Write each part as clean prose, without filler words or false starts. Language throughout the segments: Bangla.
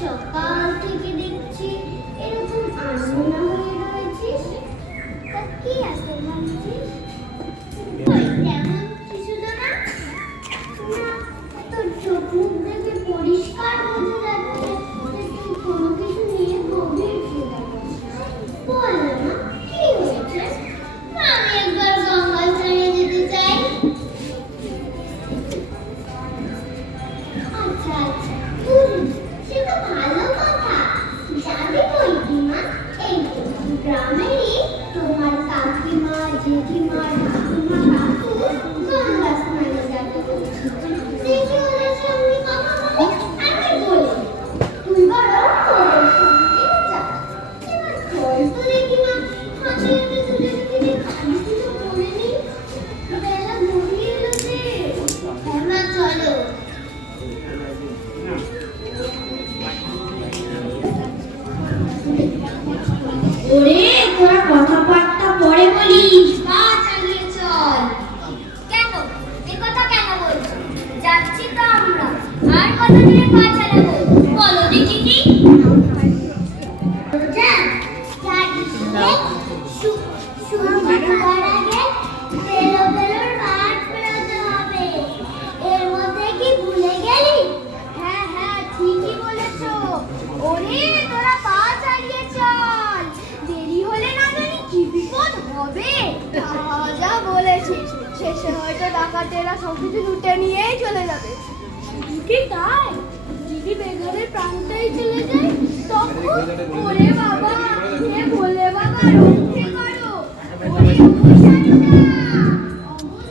সকাল থেকে দেখছি এরকম আনমনা হয়ে রয়েছিস। তা কি আছে ভাবছিস? তেমন কিছু তো না। না, তোর চোখ মুখ দেখে পরিষ্কার বোঝা যাচ্ছে যে তুই কোনো কিছু নিয়ে গভীর চিন্তা করছিস। বল না, কি হয়েছে? আমি একবার গঙ্গা স্নানে যেতে চাই। আচ্ছা আচ্ছা, সে তো ভালো কথা। যাবে বইকিমা, এই তো গ্রামেরই তোমার কাকিমা, জেঠিমা, ঠাকুমা, কাকু গঙ্গা স্নানে যাবে বলছে। দেখি ওদের সঙ্গে কথা বলে আমি বলি, তুই বরং ওদের সঙ্গে যা। এবার চল তো দেখিমা, হাতে হাতে দুজনে খালি কিছু করে নি। বেলা গড়িয়ে এলো যে। হ্যাঁ মা, চলো। ওরে, তোরা কথাবার্তা পরে বলিস, পা চালিয়ে চল। কেন এ কথা কেন বলছো? যাচ্ছি তো আমরা, আর কত দিনে পা চালাবো বলো দেখি কি? এর মধ্যে কি ভুলে গেলি? হ্যাঁ হ্যাঁ, ঠিকই বলেছ। ওরে, তোরা পা চালিয়ে চল, দেরি হলে না জানি কি বিপদ হবে। যা বলেছিস, শেষে হয়তো ডাকাতেরা সবকিছু লুটে নিয়েই চলে যাবে। শুধু কি তাই, যদি বেঘরের প্রাণটাই চলে যায় তখন? ওরে বাবা, হে ভোলে বাবা, রক্ষে করো। ওরে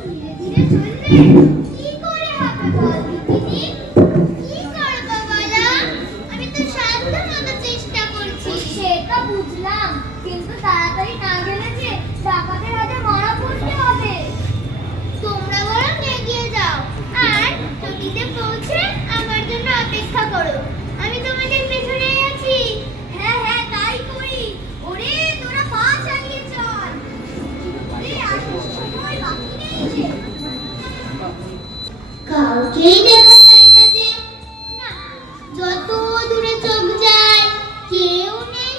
ধীরে ধীরে চললে কি করে হবে বল দিদি? কি করবো বলো? আমি তো সাধ্য মতো চেষ্টা করছি। সেটা বুঝলাম, কিন্তু তাড়াতাড়ি না গেলে যে ডাকাতের হাতে মারা পড়তে হবে। তোমরা বরং এগিয়ে যাও আর নদীতে পৌঁছে আমার জন্য অপেক্ষা করো। আমি তোমাদের পেছনেই আছি। হ্যাঁ হ্যাঁ, তাই করি। ওরে, তোরা পা চালিয়ে চল। ওরে, আর বেশি সময় বাকি নেই যে। কাউকেই দেখা যায় না যে। না, যত দূরে চোখ যায় কেউ নেই।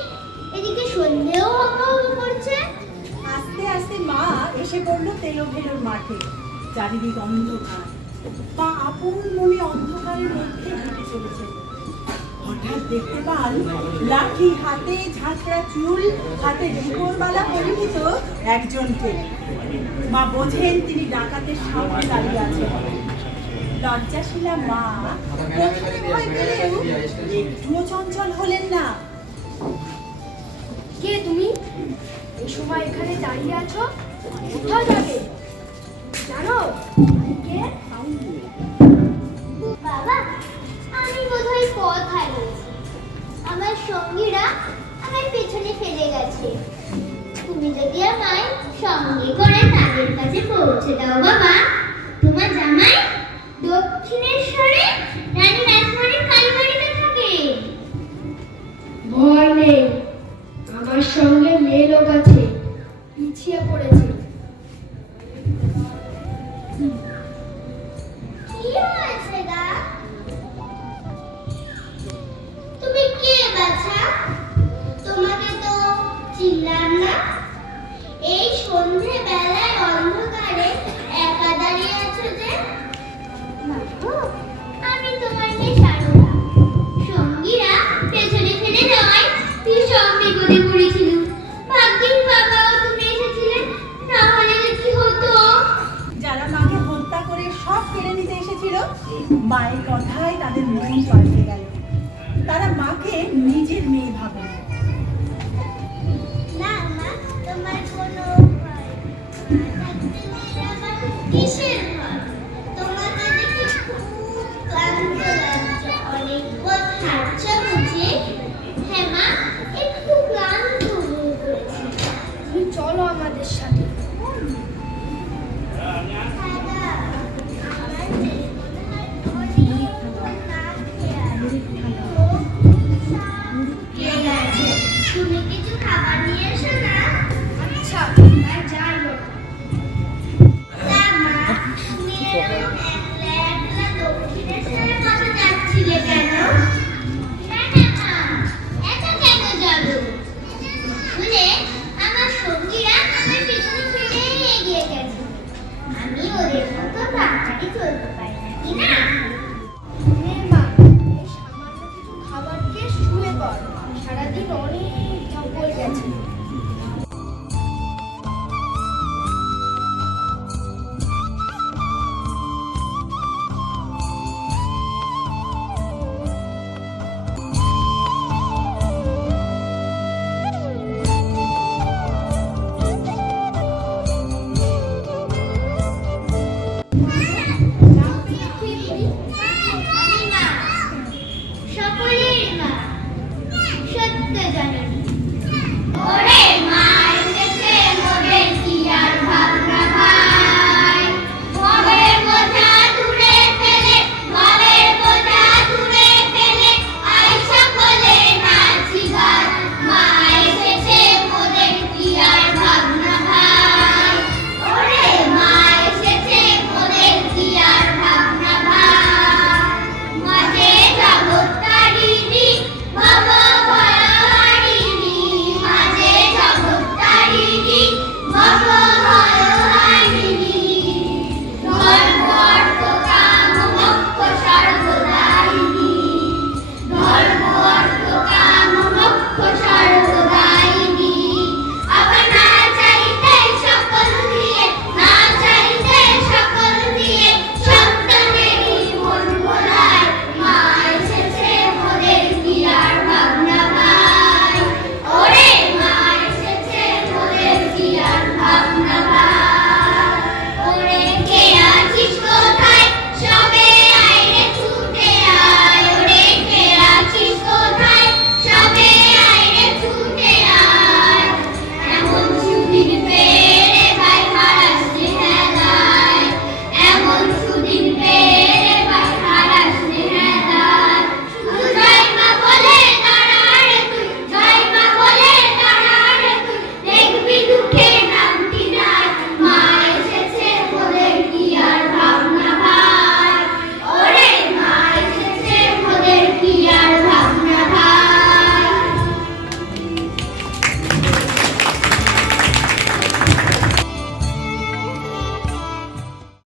এদিকে সন্ধ্যেও হব করছে। আস্তে আস্তে মা এসে পড়লো তেলোভেলোর মাঠে। চারিদিক অন্ধকার, মা আপন মনে অন্ধকারের মধ্যে হেঁটে চলেছে। হঠাৎ দেখতে পান লাঠি হাতে, ঝাঁকড়া চুল হাতে, রূপোর মালা পরিহিত একজনকে। মা বোঝেন তিনি ডাকাতের সামনে দাঁড়িয়ে আছেন। লজ্জাশীলা মা প্রথমে ভয় পেলেও একটুও চঞ্চল হলেন না। কে তুমি? এই সময় এখানে দাঁড়িয়ে আছো? কোথায় যাবে জানো? কে? বাবা, আমি বোধহয় পথ হারিয়েছি। আমার সঙ্গীরা আমার পেছনে ফেলে গেছে। তুমি যদি আমায় সঙ্গে করে তাদের কাছে পৌঁছে দাও বাবা। তোমার জামাই দক্ষিণেশ্বরে রানী রাসমণির কালীবাড়িতে থাকে। ভয় নেই, আমার সঙ্গে মেয়ে লোক আছে, পিছিয়ে পড়েছে। কি হয়েছে গা? তুমি কে বাছা? তোমাকে তো চিনলাম না। এই সন্ধে বেলায় অন্ধকারে একা দাঁড়িয়ে আছো যে? আমি তোমার মেয়ে সারদা। সঙ্গীরা পেছনে ফেলে যাওয়ায় ভীষণ বিপদে পড়েছিল। ভাগ্যিস বাবাও তুমি এসেছিলেন, না হলে যে কি হতো। যারা মাকে হত্যা করে সব কেড়ে নিতে এসেছিল, মায়ের কথায় তাদের মন পাল্টে গেল। তারা মাকে নিজের মেয়ে ভাবে। না মা, তোমার কোনো